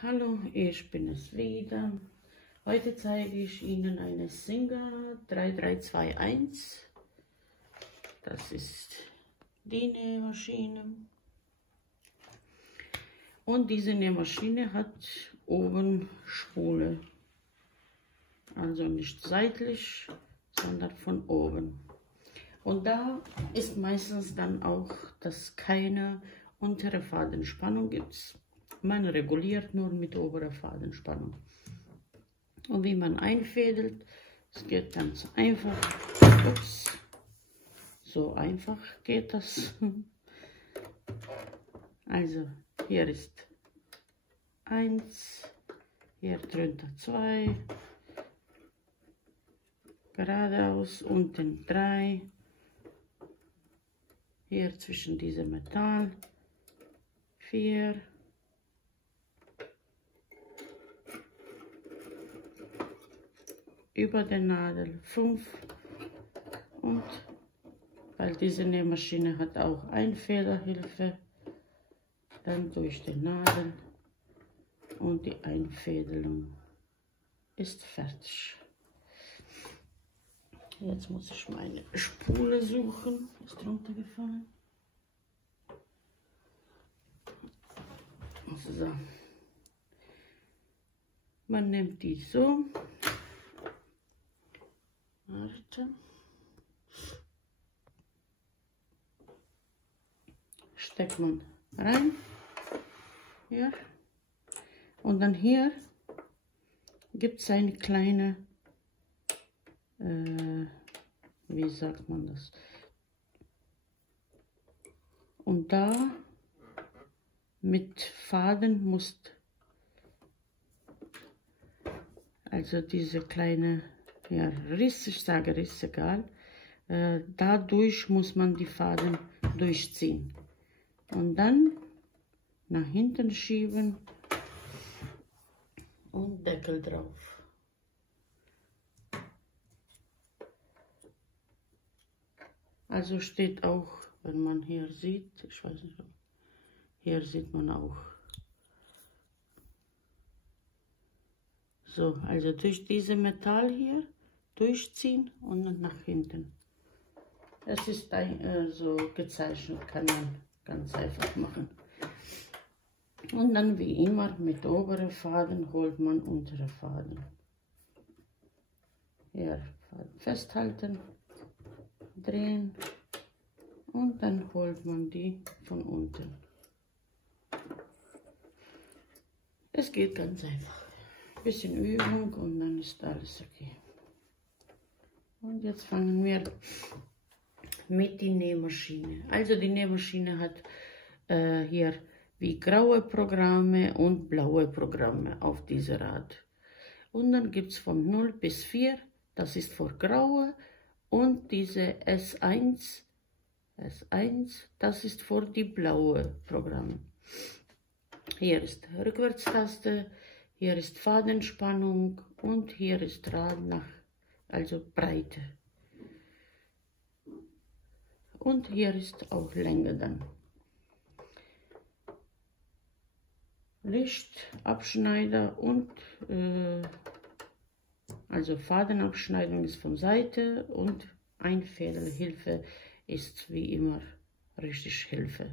Hallo, ich bin es wieder. Heute zeige ich Ihnen eine Singer 3321. Das ist die Nähmaschine. Und diese Nähmaschine hat oben Spule. Also nicht seitlich, sondern von oben. Und da ist meistens dann auch, dass keine untere Fadenspannung gibt. Man reguliert nur mit oberer Fadenspannung. Und wie man einfädelt, es geht ganz einfach. Ups. So einfach geht das. Also hier ist 1, hier drunter 2, geradeaus, unten 3, hier zwischen diesem Metall 4, über der Nadel 5 und weil diese Nähmaschine hat auch Einfädelhilfe, dann durch die Nadel und die Einfädelung ist fertig. Jetzt muss ich meine Spule suchen, ist runtergefallen. So. Man nimmt die so. Warte. Steckt man rein. Hier. Und dann hier gibt es eine kleine, wie sagt man das? Und da mit Faden muss, also diese kleine, ja, Riss, ich sage Riss, egal, dadurch muss man die Faden durchziehen. Und dann nach hinten schieben und Deckel drauf. Also steht auch, wenn man hier sieht, ich weiß nicht, hier sieht man auch. So, also durch diese Metall hier durchziehen und dann nach hinten. Es ist so gezeichnet, kann man ganz einfach machen. Und dann wie immer mit oberen Faden holt man untere Faden. Hier Faden festhalten, drehen und dann holt man die von unten. Es geht ganz einfach. Ein bisschen Übung und dann ist alles okay. Und jetzt fangen wir mit der Nähmaschine. Also die Nähmaschine hat hier wie graue Programme und blaue Programme auf dieser Rad. Und dann gibt es von 0 bis 4, das ist für graue, und diese S1, das ist für die blaue Programme. Hier ist Rückwärtstaste, hier ist Fadenspannung und hier ist Rad nach, also Breite. Und hier ist auch Länge dann. Lichtabschneider und also Fadenabschneidung ist von Seite und Einfädelhilfe ist wie immer richtig Hilfe.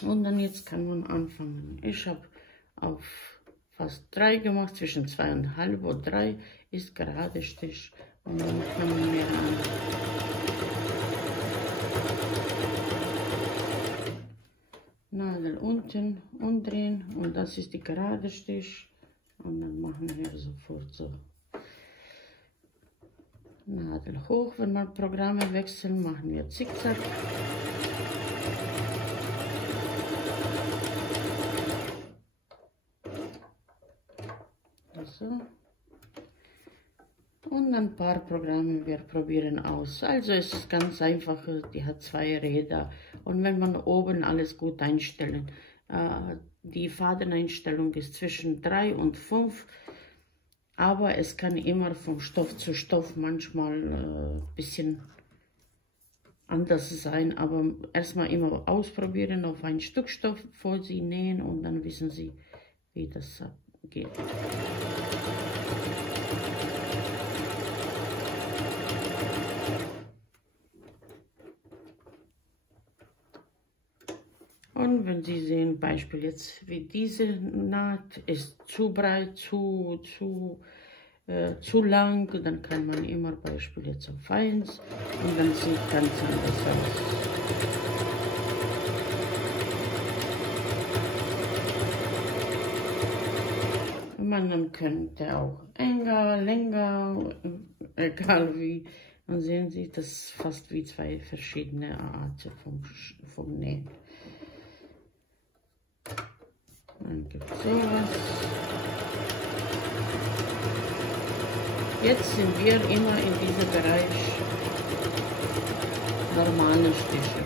Und dann jetzt kann man anfangen. Ich habe auf fast 3 gemacht, zwischen 2,5 und 3 ist gerade Stich und dann fangen wir an. Nadel unten umdrehen und das ist die gerade Stich und dann machen wir sofort so. Nadel hoch, wenn wir Programme wechseln, machen wir Zickzack. So. Und ein paar Programme wir probieren aus. Also es ist ganz einfach, die hat 2 Räder. Und wenn man oben alles gut einstellen, die Fadeneinstellung ist zwischen 3 und 5, aber es kann immer von Stoff zu Stoff manchmal ein bisschen anders sein, aber erstmal immer ausprobieren auf ein Stück Stoff, bevor Sie nähen und dann wissen Sie, wie das geht. Und wenn Sie sehen, Beispiel jetzt, wie diese Naht ist zu breit, zu lang, dann kann man immer Beispiel jetzt auf 1 und dann sieht ganz anders aus. Man könnte auch enger, länger, egal wie. Dann sehen Sie, das ist fast wie zwei verschiedene Arten vom Nähen. Dann gibt es sowas. Jetzt sind wir immer in diesem Bereich normale Stiche,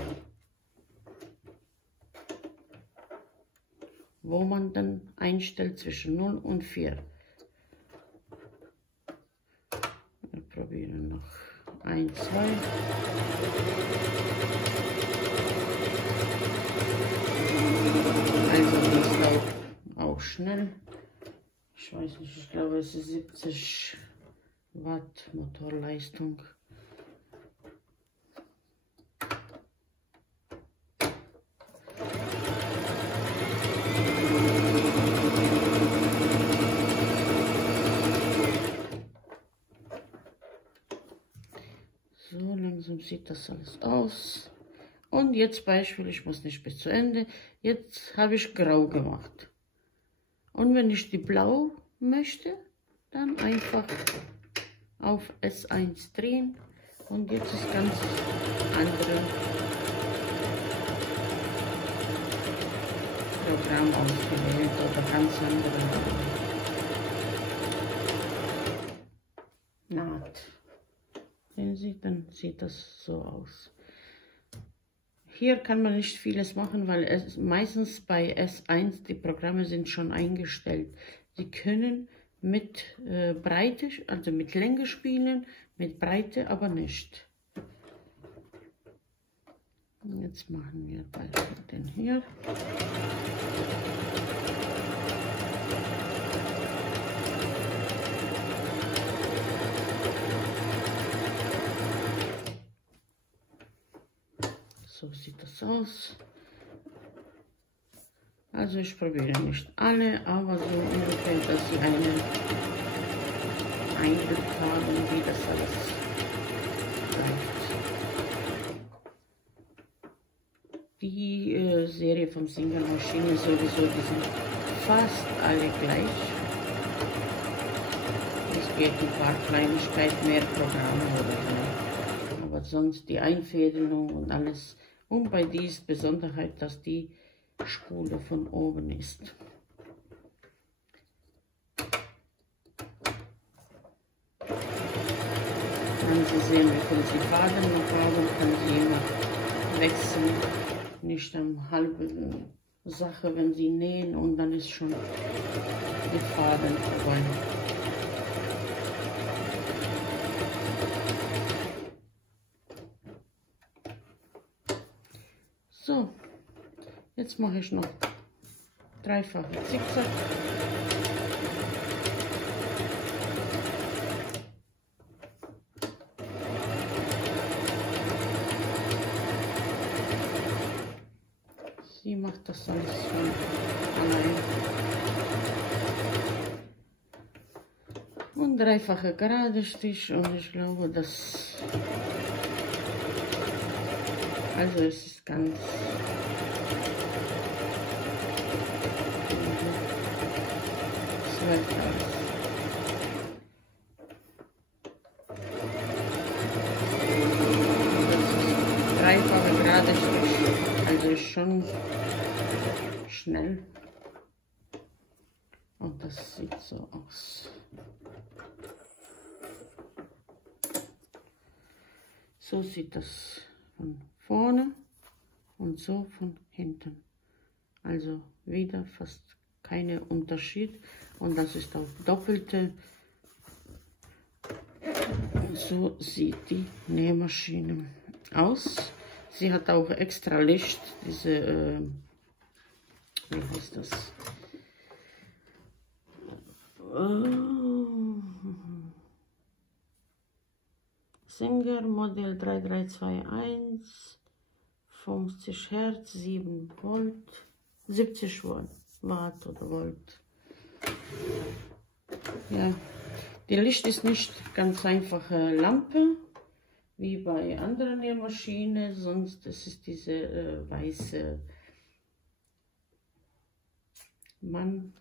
wo man dann einstellt zwischen 0 und 4. Wir probieren noch 1, 2. Also das läuft auch schnell. Ich weiß nicht, ich glaube es ist 70 Watt Motorleistung. So langsam sieht das alles aus. Und jetzt Beispiel, ich muss nicht bis zu Ende. Jetzt habe ich grau gemacht. Und wenn ich die blau möchte, dann einfach auf S1 drehen. Und jetzt ist ganz andere Programm ausgewählt oder ganz andere Naht. Sehen Sie, dann sieht das so aus. Hier kann man nicht vieles machen, weil es meistens bei S1 die Programme sind schon eingestellt. Sie können mit Breite, also mit Länge spielen, mit Breite aber nicht. Jetzt machen wir Beispiel den hier. So sieht das aus. Also ich probiere nicht alle, aber so ungefähr, dass Sie einen Eindruck haben, wie das alles läuft. Die Serie vom Singer Maschine sowieso, die sind fast alle gleich. Es geht ein paar Kleinigkeiten, mehr Programme oder so. Aber sonst die Einfädelung und alles. Und bei dies ist Besonderheit, dass die Spule von oben ist. Wenn Sie sehen, wie viel Sie Faden noch haben, können Sie immer wechseln. Nicht am halben Sache, wenn Sie nähen und dann ist schon die Faden vorbei. So, jetzt mache ich noch dreifache Zickzack. Sie macht das alles von allein. Und dreifache gerade Stich und ich glaube, dass also es ist ganz läuft aus. Das ist dreifache gerade Stich, also ist schon schnell und das sieht so aus. So sieht das von vorne und so von hinten. Also wieder fast kein Unterschied und das ist auch doppelte. So sieht die Nähmaschine aus. Sie hat auch extra Licht, diese, wie heißt das? Singer Modell 3321, 50 Hertz, 7 Volt, 70 Watt oder Volt. Ja, die Licht ist nicht ganz einfache Lampe, wie bei anderen Nähmaschinen, sonst ist es diese weiße Mann.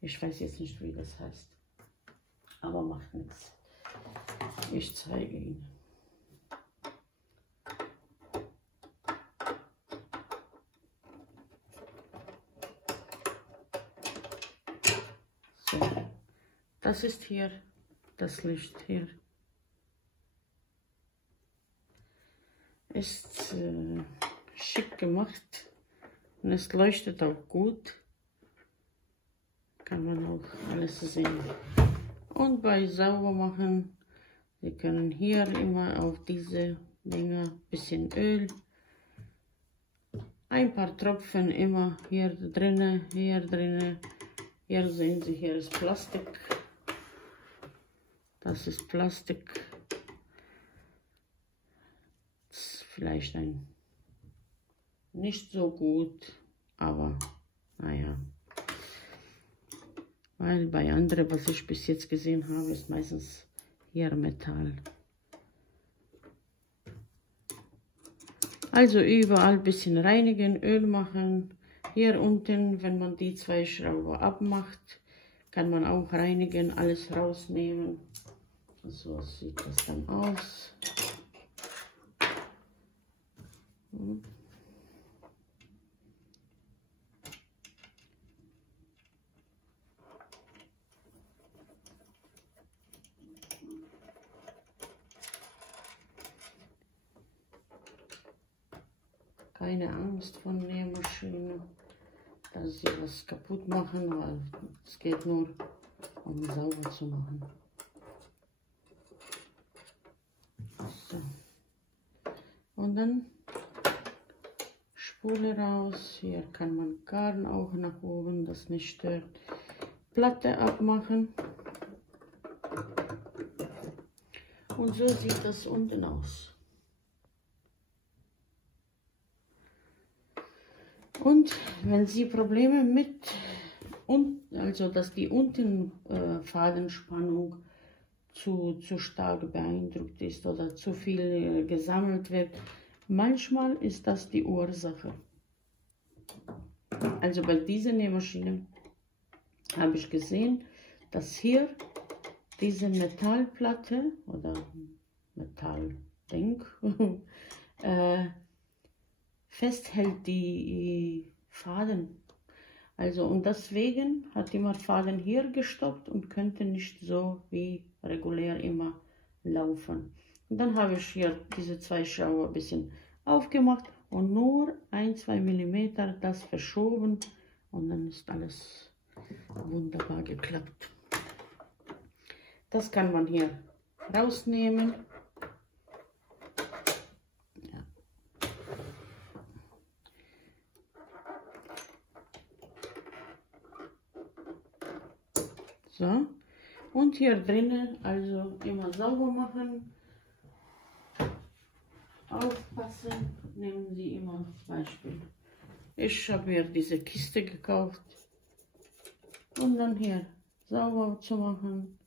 Ich weiß jetzt nicht, wie das heißt, aber macht nichts. Ich zeige Ihnen. So, das ist hier das Licht hier. Ist schick gemacht und es leuchtet auch gut. Kann man auch alles sehen. Und bei Saubermachen, Sie können hier immer auf diese Dinger ein bisschen Öl, ein paar Tropfen immer hier drinnen, hier drinnen. Hier sehen Sie, hier ist Plastik. Das ist Plastik. Das ist vielleicht ein nicht so gut, aber naja. Weil bei anderen, was ich bis jetzt gesehen habe, ist meistens hier Metall. Also überall ein bisschen reinigen, Öl machen. Hier unten, wenn man die 2 Schrauben abmacht, kann man auch reinigen, alles rausnehmen. So sieht das dann aus. Keine Angst von Nähmaschinen, dass sie was kaputt machen, weil es geht nur um sauber zu machen. So. Und dann Spule raus. Hier kann man Garn auch nach oben, das nicht stört. Platte abmachen. Und so sieht das unten aus. Und wenn Sie Probleme mit, also dass die unten Fadenspannung zu stark beeindruckt ist oder zu viel gesammelt wird, manchmal ist das die Ursache. Also bei dieser Nähmaschine habe ich gesehen, dass hier diese Metallplatte oder Metallding festhält die Faden. Also und deswegen hat immer Faden hier gestoppt und könnte nicht so wie regulär immer laufen. Und dann habe ich hier diese 2 Schrauben ein bisschen aufgemacht und nur 1-2 mm das verschoben und dann ist alles wunderbar geklappt. Das kann man hier rausnehmen. So, und hier drinnen also immer sauber machen, aufpassen, nehmen Sie immer Beispiel. Ich habe mir diese Kiste gekauft und dann hier sauber zu machen.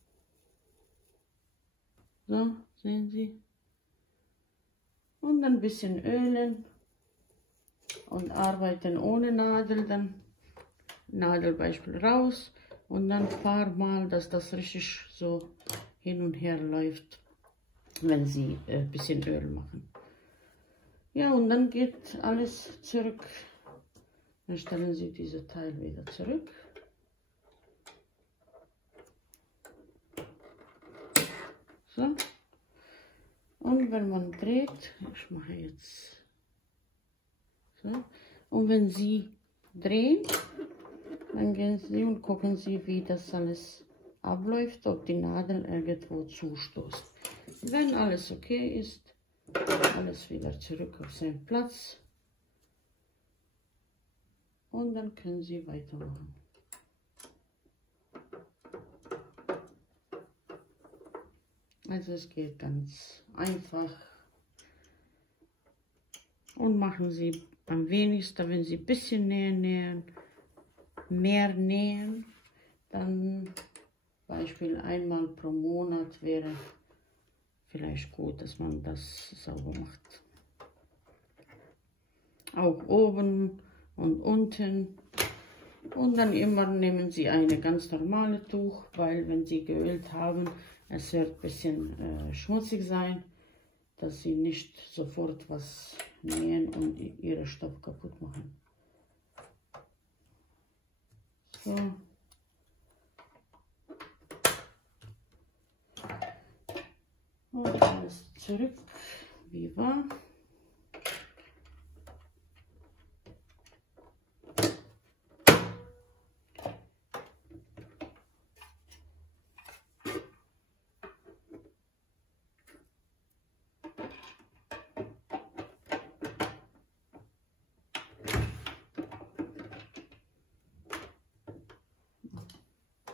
So, sehen Sie. Und dann ein bisschen ölen und arbeiten ohne Nadel, dann Nadelbeispiel raus. Und dann ein paar Mal, dass das richtig so hin und her läuft, wenn Sie ein bisschen Öl machen. Ja, und dann geht alles zurück. Dann stellen Sie diese Teil wieder zurück. So. Und wenn man dreht, ich mache jetzt so. Und wenn Sie drehen, dann gehen Sie und gucken Sie, wie das alles abläuft, ob die Nadel irgendwo zustoßt. Wenn alles okay ist, alles wieder zurück auf seinen Platz. Und dann können Sie weitermachen. Also es geht ganz einfach. Und machen Sie am wenigsten, wenn Sie ein bisschen mehr nähen, dann Beispiel einmal pro Monat wäre vielleicht gut, dass man das sauber macht. Auch oben und unten. Und dann immer nehmen Sie eine ganz normale Tuch, weil wenn Sie geölt haben, es wird ein bisschen schmutzig sein, dass Sie nicht sofort was nähen und Ihre Stoff kaputt machen. So. Und alles zurück, wie war.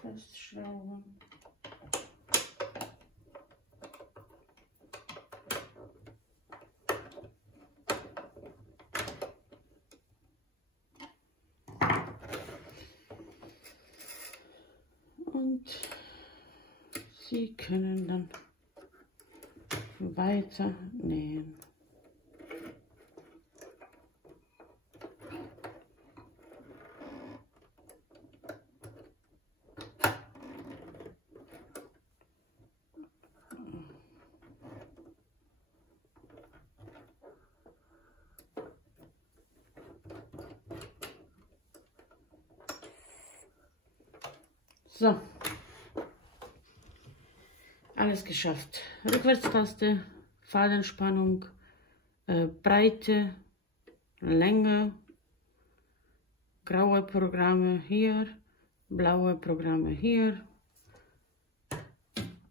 Festschrauben. Und Sie können dann weiter nähen. So, alles geschafft. Rückwärtstaste, Fadenspannung, Breite, Länge, graue Programme hier, blaue Programme hier.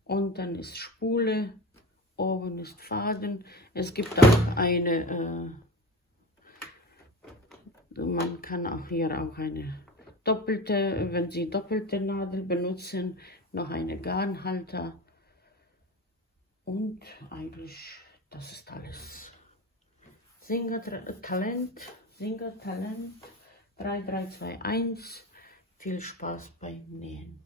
Und dann ist Spule, oben ist Faden. Es gibt auch eine, man kann auch hier auch eine doppelte, wenn Sie doppelte Nadel benutzen, noch eine Garnhalter. Und eigentlich, das ist alles. Singertalent 3321. Viel Spaß beim Nähen.